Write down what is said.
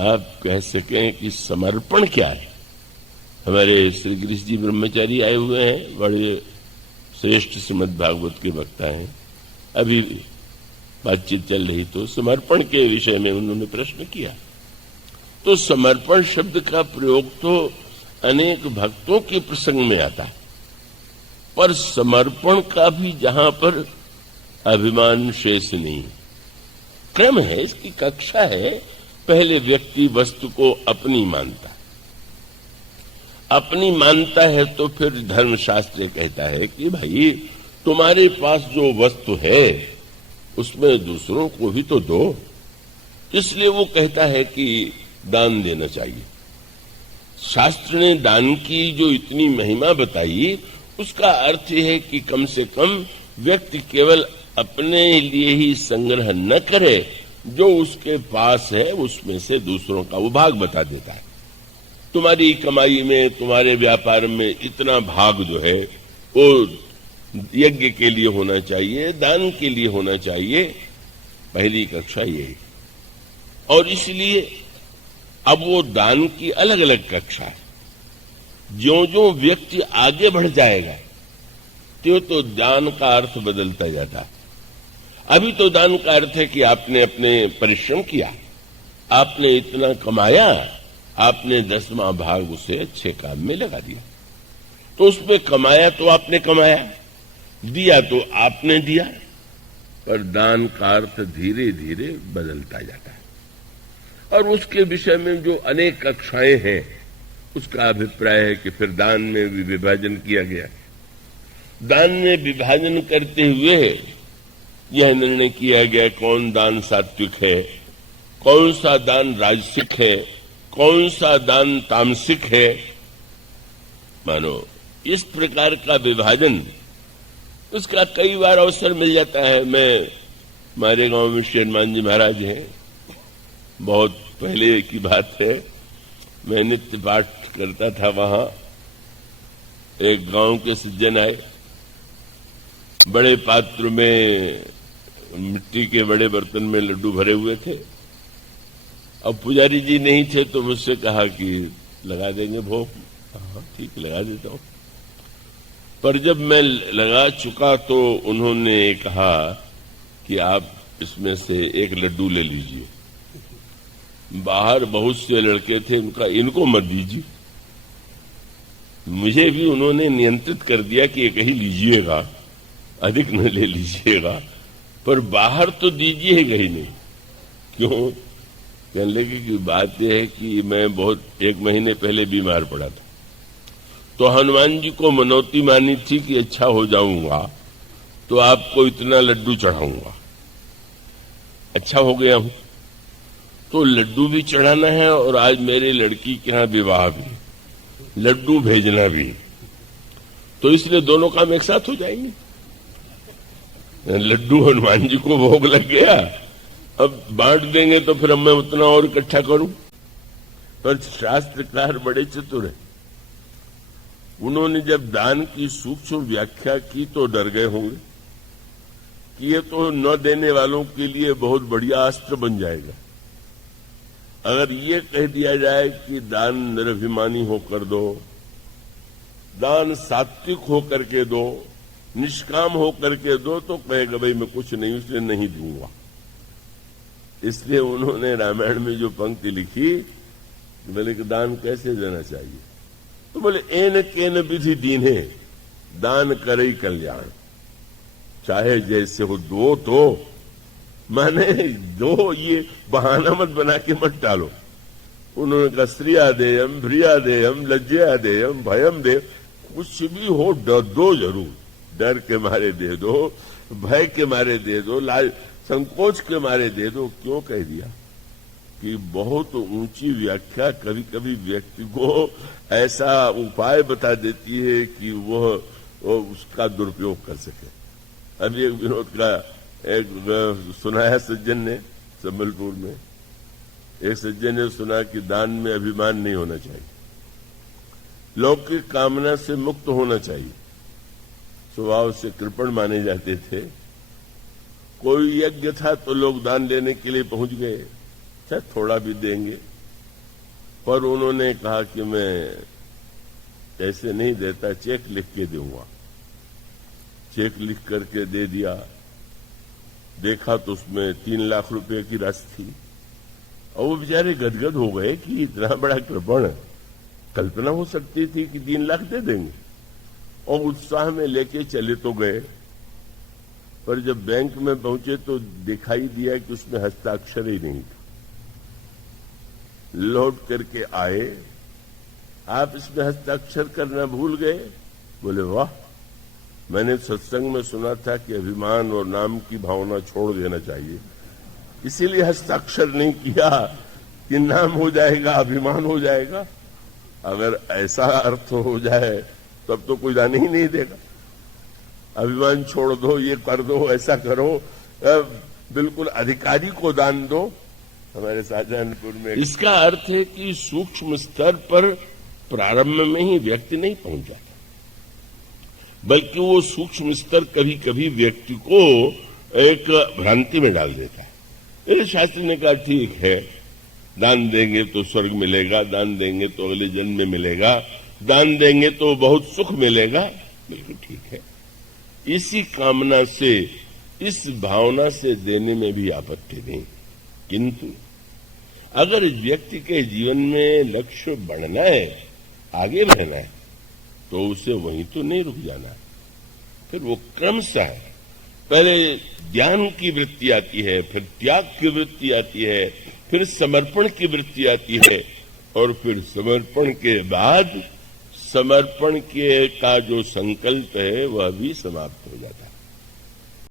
आप कह सकें कि समर्पण क्या है। हमारे श्री गिरीश जी ब्रह्मचारी आए हुए हैं, बड़े श्रेष्ठ श्रीमद् भागवत के वक्ता हैं। अभी बातचीत चल रही तो समर्पण के विषय में उन्होंने प्रश्न किया। तो समर्पण शब्द का प्रयोग तो अनेक भक्तों के प्रसंग में आता है, पर समर्पण का भी जहां पर अभिमान शेष नहीं, क्रम है, इसकी कक्षा है। पहले व्यक्ति वस्तु को अपनी मानता है, अपनी मानता है तो फिर धर्मशास्त्र कहता है कि भाई तुम्हारे पास जो वस्तु है उसमें दूसरों को भी तो दो। इसलिए वो कहता है कि दान देना चाहिए। शास्त्र ने दान की जो इतनी महिमा बताई, उसका अर्थ यह है कि कम से कम व्यक्ति केवल अपने लिए ही संग्रह न करे, जो उसके पास है उसमें से दूसरों का वो भाग बता देता है। तुम्हारी कमाई में, तुम्हारे व्यापार में इतना भाग जो है वो यज्ञ के लिए होना चाहिए, दान के लिए होना चाहिए। पहली कक्षा यही। और इसलिए अब वो दान की अलग अलग कक्षा है। ज्यों ज्यों व्यक्ति आगे बढ़ जाएगा त्यों तो दान का अर्थ बदलता जाता है। अभी तो दान का अर्थ है कि आपने अपने परिश्रम किया, आपने इतना कमाया, आपने 10वां भाग उसे अच्छे काम में लगा दिया। तो उसमें कमाया तो आपने कमाया, दिया तो आपने दिया, पर दान का अर्थ धीरे धीरे बदलता जाता है। और उसके विषय में जो अनेक कक्षाएं हैं, उसका अभिप्राय है कि फिर दान में भी विभाजन किया गया। दान में विभाजन करते हुए यह निर्णय किया गया कौन दान सात्विक है, कौन सा दान राजसिक है, कौन सा दान तामसिक है। मानो इस प्रकार का विभाजन, उसका कई बार अवसर मिल जाता है। हमारे गांव में श्री हनुमान जी महाराज हैं, बहुत पहले की बात है, मैं नित्य पाठ करता था। वहां एक गांव के सज्जन आए, बड़े पात्र में, मिट्टी के बड़े बर्तन में लड्डू भरे हुए थे। अब पुजारी जी नहीं थे तो मुझसे कहा कि लगा देंगे भोग। हाँ ठीक, लगा देता हूं। पर जब मैं लगा चुका तो उन्होंने कहा कि आप इसमें से एक लड्डू ले लीजिए। बाहर बहुत से लड़के थे, उनका इनको मत दीजिए। मुझे भी उन्होंने नियंत्रित कर दिया कि एक ही लीजिएगा, अधिक न ले लीजिएगा, पर बाहर तो दीजिएगा ही नहीं। क्यों? कहने लगे कि बात यह है कि मैं बहुत 1 महीने पहले बीमार पड़ा था, तो हनुमान जी को मनौती मानी थी कि अच्छा हो जाऊंगा तो आपको इतना लड्डू चढ़ाऊंगा। अच्छा हो गया हूं तो लड्डू भी चढ़ाना है, और आज मेरे लड़की के यहां विवाह भी, लड्डू भेजना भी, तो इसलिए दोनों काम एक साथ हो जाएंगे। लड्डू हनुमान जी को भोग लग गया, अब बांट देंगे तो फिर मैं उतना और इकट्ठा करूं। पर शास्त्रकार बड़े चतुर है, उन्होंने जब दान की सूक्ष्म व्याख्या की तो डर गए होंगे कि ये तो न देने वालों के लिए बहुत बढ़िया अस्त्र बन जाएगा। अगर ये कह दिया जाए कि दान निरभिमानी होकर दो, दान सात्विक होकर के दो, निष्काम होकर के दो, तो कहेगा भाई मैं कुछ नहीं, इसलिए नहीं दूंगा। इसलिए उन्होंने रामायण में जो पंक्ति लिखी, बोले कि दान कैसे देना चाहिए, तो बोले एन केन विधि दीन्हे दान करई कल्याण। चाहे जैसे हो दो, तो माने दो, ये बहाना मत बना के मत डालो। उन्होंने कहा श्रिया देयम, भ्रिया देयम, लज्जया देयम, भयम दे, कुछ भी हो दो जरूर। डर के मारे दे दो, भय के मारे दे दो, लाज संकोच के मारे दे दो। क्यों कह दिया कि बहुत ऊंची व्याख्या कभी कभी व्यक्ति को ऐसा उपाय बता देती है कि वह उसका दुरुपयोग कर सके। अभी एक विनोद का एक सुनाया सज्जन ने, संबलपुर में एक सज्जन ने सुना कि दान में अभिमान नहीं होना चाहिए, लौकिक कामना से मुक्त होना चाहिए। स्वभाव से कृपण माने जाते थे। कोई यज्ञ था तो लोग दान लेने के लिए पहुंच गए, चाहे थोड़ा भी देंगे, पर उन्होंने कहा कि मैं ऐसे नहीं देता, चेक लिख के दूंगा। चेक लिख करके दे दिया। देखा तो उसमें 3 लाख रुपए की राशि थी और वो बेचारे गदगद हो गए कि इतना बड़ा कृपण, कल्पना हो सकती थी कि 3 लाख दे देंगे, और उत्साह में लेके चले तो गए। पर जब बैंक में पहुंचे तो दिखाई दिया कि उसमें हस्ताक्षर ही नहीं था। लौट करके आए, आप इसमें हस्ताक्षर करना भूल गए? बोले वाह, मैंने सत्संग में सुना था कि अभिमान और नाम की भावना छोड़ देना चाहिए, इसीलिए हस्ताक्षर नहीं किया कि नाम हो जाएगा, अभिमान हो जाएगा। अगर ऐसा अर्थ हो जाए तब तो कोई दान ही नहीं देगा। अभिमान छोड़ दो, ये कर दो, ऐसा करो, बिल्कुल अधिकारी को दान दो। हमारे शाहजहानपुर में इसका अर्थ है कि सूक्ष्म स्तर पर प्रारंभ में ही व्यक्ति नहीं पहुंच जाता, बल्कि वो सूक्ष्म स्तर कभी कभी व्यक्ति को एक भ्रांति में डाल देता है। मेरे शास्त्री ने कहा ठीक है, दान देंगे तो स्वर्ग मिलेगा, दान देंगे तो अगले जन्म में मिलेगा, दान देंगे तो बहुत सुख मिलेगा। बिल्कुल ठीक है। इसी कामना से, इस भावना से देने में भी आपत्ति नहीं, किंतु अगर व्यक्ति के जीवन में लक्ष्य बढ़ना है, आगे बढ़ना है, तो उसे वहीं तो नहीं रुक जाना है। फिर वो क्रमशः पहले ज्ञान की वृत्ति आती है, फिर त्याग की वृत्ति आती है, फिर समर्पण की वृत्ति आती है, और फिर समर्पण के बाद समर्पण के का जो संकल्प है वह भी समाप्त हो जाता है।